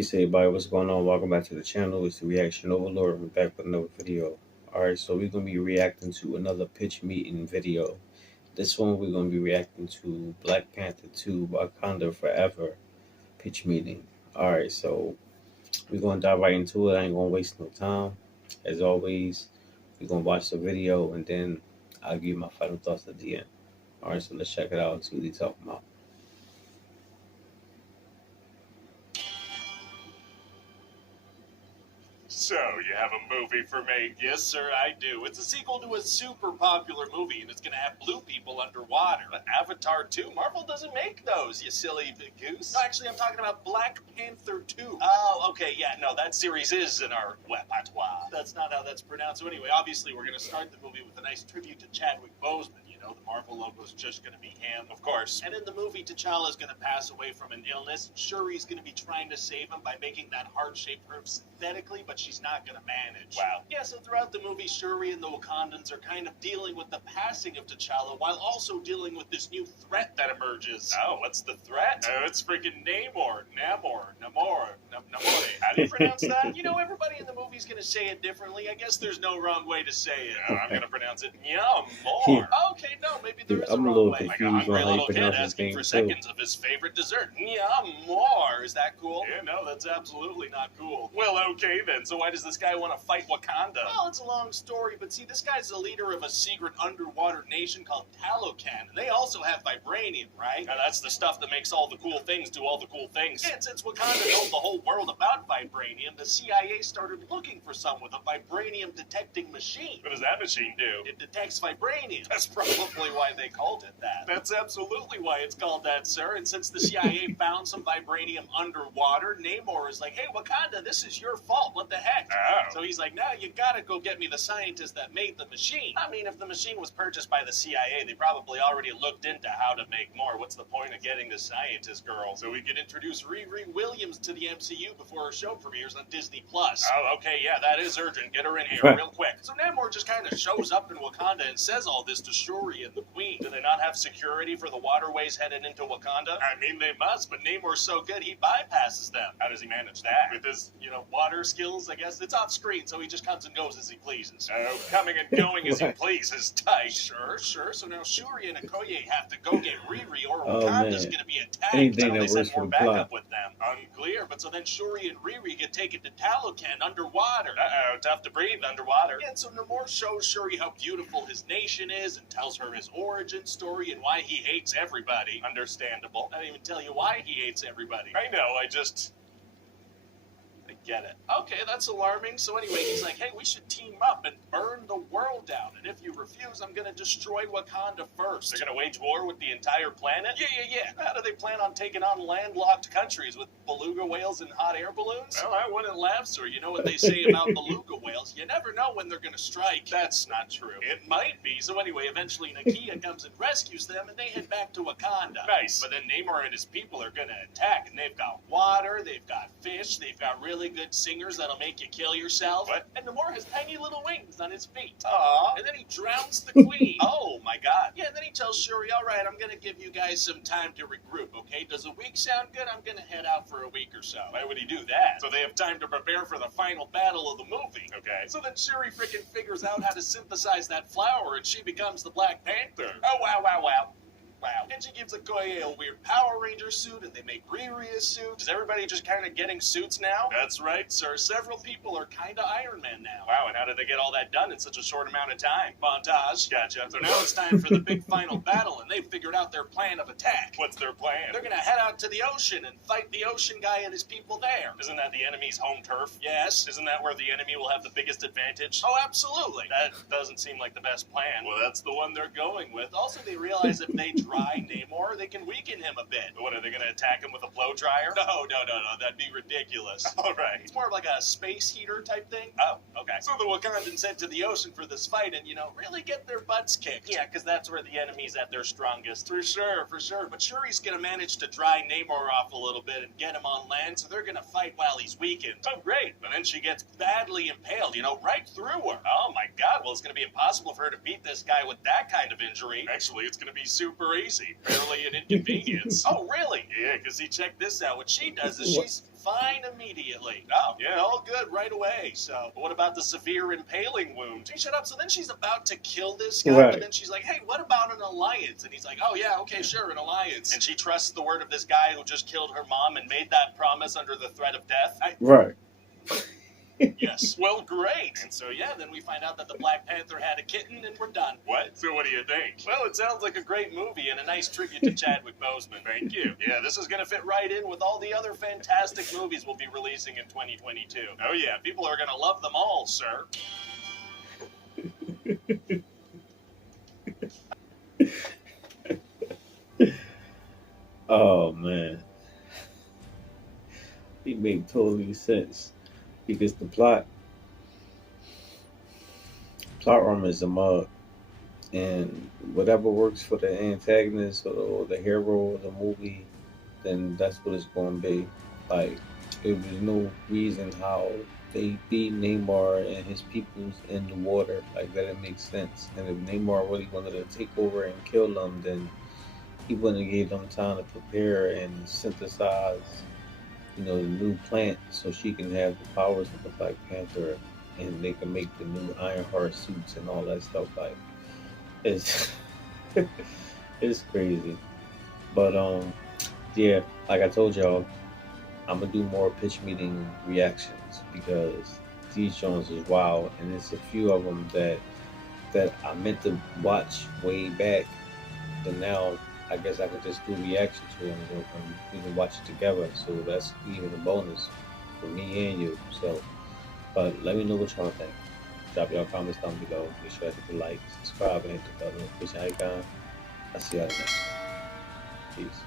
Peace, everybody. What's going on? Welcome back to the channel. It's the Reaction Overlord. We're back with another video. Alright, so we're going to be reacting to another pitch meeting video. This one, we're going to be reacting to Black Panther 2 Wakanda Forever pitch meeting. Alright, so we're going to dive right into it. I ain't going to waste no time. As always, we're going to watch the video and then I'll give you my final thoughts at the end. Alright, so let's check it out and see what he's talking about. So, you have a movie for me? Yes, sir, I do. It's a sequel to a super popular movie, and it's going to have blue people underwater. But Avatar 2? Marvel doesn't make those, you silly goose. No, actually, I'm talking about Black Panther 2. Oh, okay, yeah, no, that series is in our repertoire. That's not how that's pronounced. So anyway, obviously, we're going to start the movie with a nice tribute to Chadwick Boseman. You know, the Marvel logo's just going to be him, of course. And in the movie, T'Challa's going to pass away from an illness. Shuri's going to be trying to save him by making that heart-shaped herb synthetically, but she's not going to manage. Wow. Yeah, so throughout the movie, Shuri and the Wakandans are kind of dealing with the passing of T'Challa while also dealing with this new threat that emerges. Oh, what's the threat? Oh, it's freaking Namor. How do you pronounce that? You know, everybody in the movie's going to say it differently. I guess there's no wrong way to say it. I'm going to pronounce it Namor. Okay, no, maybe there is a wrong way. Like a hungry little kid asking for seconds of his favorite dessert. Namor. Is that cool? Yeah, no, that's absolutely not cool. Well, okay then. So why does this guy want to fight Wakanda? Well, it's a long story, but see, this guy's the leader of a secret underwater nation called Talocan, and they also have vibranium, right? Now, that's the stuff that makes all the cool things do all the cool things. Yeah, and since Wakanda told the whole world about vibranium, the CIA started looking for some with a vibranium detecting machine. What does that machine do? It detects vibranium. That's probably why they called it that. That's absolutely why it's called that, sir. And since the CIA found some vibranium underwater, Namor is like, hey, Wakanda, this is your fault. What the heck? Oh. So he's like, no, you gotta go get me the scientist that made the machine. I mean, if the machine was purchased by the CIA, they probably already looked into how to make more. What's the point of getting the scientist girl? So we could introduce Riri Williams to the MCU before her show premieres on Disney+. Oh, okay, yeah, that is urgent. Get her in here real quick. So Namor just kind of shows up in Wakanda and says all this to Shuri and the Queen. Do they not have security for the waterways headed into Wakanda? I mean, they must, but Namor's so good he bypasses them. How does he manage that? With his, water skills, I guess. It's off screen, so he just comes and goes as he pleases. Oh, coming and going as he pleases. Tight. Sure. So now Shuri and Okoye have to go get Riri, or Wakanda's gonna be attacked. Anything So they that works send more for the backup plot. with them. Unclear, but so then Shuri and Riri get taken to Talocan underwater. Uh-oh, tough to breathe underwater. Yeah, and so Namor shows Shuri how beautiful his nation is and tells her his origin story and why he hates everybody. Understandable. I didn't even tell you why he hates everybody. I know, I get it. Okay, that's alarming. So anyway, he's like, hey, we should team up and burn the world down. And if you refuse, I'm gonna destroy Wakanda first. They're gonna wage war with the entire planet? Yeah. How do they plan on taking on landlocked countries with beluga whales and hot air balloons? Well, I wouldn't laugh, sir. You know what they say about beluga whales? You never know when they're gonna strike. That's not true. It might be. So anyway, eventually Nakia comes and rescues them, and they head back to Wakanda. Nice. But then Namor and his people are gonna attack, and they've got water, they've got fish, they've got really good singers that'll make you kill yourself. What? And Namor has tiny little wings on his feet. Aww. And then he drowns the queen. Oh my god. Yeah, and then he tells Shuri, all right, I'm gonna give you guys some time to regroup, okay? Does a week sound good? I'm gonna head out for a week or so. Why would he do that? So they have time to prepare for the final battle of the movie. Okay. So then Shuri freaking figures out how to synthesize that flower and she becomes the Black Panther. Oh, wow. And she gives Okoye a weird Power Ranger suit, and they make Riri a suit. Is everybody just kind of getting suits now? That's right, sir. Several people are kind of Iron Man now. Wow, and how did they get all that done in such a short amount of time? Montage. Gotcha. So now it's time for the big final battle, and they've figured out their plan of attack. What's their plan? They're gonna head out to the ocean and fight the ocean guy and his people there. Isn't that the enemy's home turf? Yes. Isn't that where the enemy will have the biggest advantage? Oh, absolutely. That doesn't seem like the best plan. Well, that's the one they're going with. Also, they realize if they dry Namor, they can weaken him a bit. What, are they going to attack him with a blow dryer? No, that'd be ridiculous. All right. It's more of like a space heater type thing. Oh, okay. So the Wakandans head to the ocean for this fight and, really get their butts kicked. Yeah, because that's where the enemy's at their strongest. For sure. But Shuri's going to manage to dry Namor off a little bit and get him on land, so they're going to fight while he's weakened. Oh, great. But then she gets badly impaled, right through her. Oh, my God. Well, it's going to be impossible for her to beat this guy with that kind of injury. Actually, it's going to be super crazy, barely an inconvenience. Oh, really? Yeah, because see, check this out. What she does is she's fine immediately. Oh, yeah, all good right away. So, what about the severe impaling wound? Hey, shut up. So then she's about to kill this guy, Right. but then she's like, hey, what about an alliance? And he's like, oh, yeah, okay, sure, an alliance. And she trusts the word of this guy who just killed her mom and made that promise under the threat of death. Right. Yes. Well, great. And so, yeah, then we find out that the Black Panther had a kitten, and we're done. What? So what do you think? Well, it sounds like a great movie and a nice tribute to Chadwick Boseman. Thank you. Yeah, this is going to fit right in with all the other fantastic movies we'll be releasing in 2022. Oh, yeah, people are going to love them all, sir. Oh man, it made totally sense because the plot armor is a mug, and whatever works for the antagonist or the hero of the movie, then that's what it's going to be. Like, there was no reason how they beat Neymar and his peoples in the water. Like, that didn't make sense. And if Neymar really wanted to take over and kill them, then he wouldn't have gave them time to prepare and synthesize, the new plant so she can have the powers of the Black Panther and they can make the new Ironheart suits and all that stuff. Like, it's it's crazy. But yeah, like I told y'all, I'm gonna do more pitch meeting reactions because these Jones is wild, and there's a few of them that I meant to watch way back, but now I guess I could just do reaction to them and we can watch it together. So that's even a bonus for me and you. So, but let me know what y'all think. Drop your comments down below. Make sure to hit the like, subscribe, and hit the bell notification icon. I'll see y'all next time. Peace.